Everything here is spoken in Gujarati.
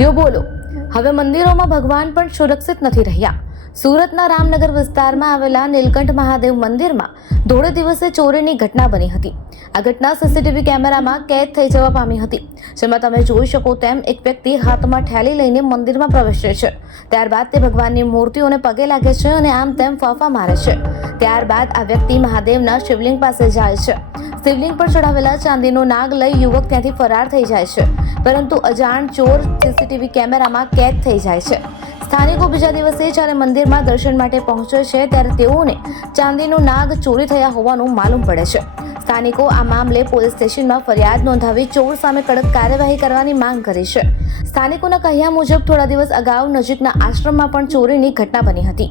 લ્યો બોલો. હવે મંદિરોમાં ભગવાન પણ સુરક્ષિત નથી રહ્યા. સુરતના રામનગર વિસ્તારમાં આવેલા નીલકંઠ મહાદેવ મંદિરમાં ધોળે દિવસે ચોરીની ઘટના બની હતી. આ ઘટના સીસીટીવી કેમેરામાં કેદ થઈ જવા પામી હતી. જેમાં તમે જોઈ શકો તેમ એક વ્યક્તિ હાથમાં ઠેલી લઈને મંદિરમાં પ્રવેશે છે. ત્યારબાદ તે ભગવાનની મૂર્તિઓને પગે લાગે છે અને આમ તેમ ફાફા મારે છે. ત્યારબાદ આ વ્યક્તિ મહાદેવના શિવલિંગ પાસે જાય છે. શિવલિંગ પર ચડાવેલા ચાંદીનો નાગ લઈ યુવક ત્યાંથી ફરાર થઈ જાય છે. પરંતુ અજાણ ચોર સીસીટીવી કેમેરામાં કેદ થઈ જાય છે. સ્થાનિકો બીજા દિવસે જ્યારે મંદિરમાં દર્શન માટે પહોંચે છે, ત્યારે તેઓને ચાંદીનું નાગ ચોરી થયા હોવાનું માલુમ પડે છે. સ્થાનિકો આ મામલે પોલીસ સ્ટેશનમાં ફરિયાદ નોંધાવી ચોર સામે કડક કાર્યવાહી કરવાની માંગ કરી છે. સ્થાનિકોના કહ્યા મુજબ થોડા દિવસ અગાઉ નજીકના આશ્રમમાં પણ ચોરીની ઘટના બની હતી.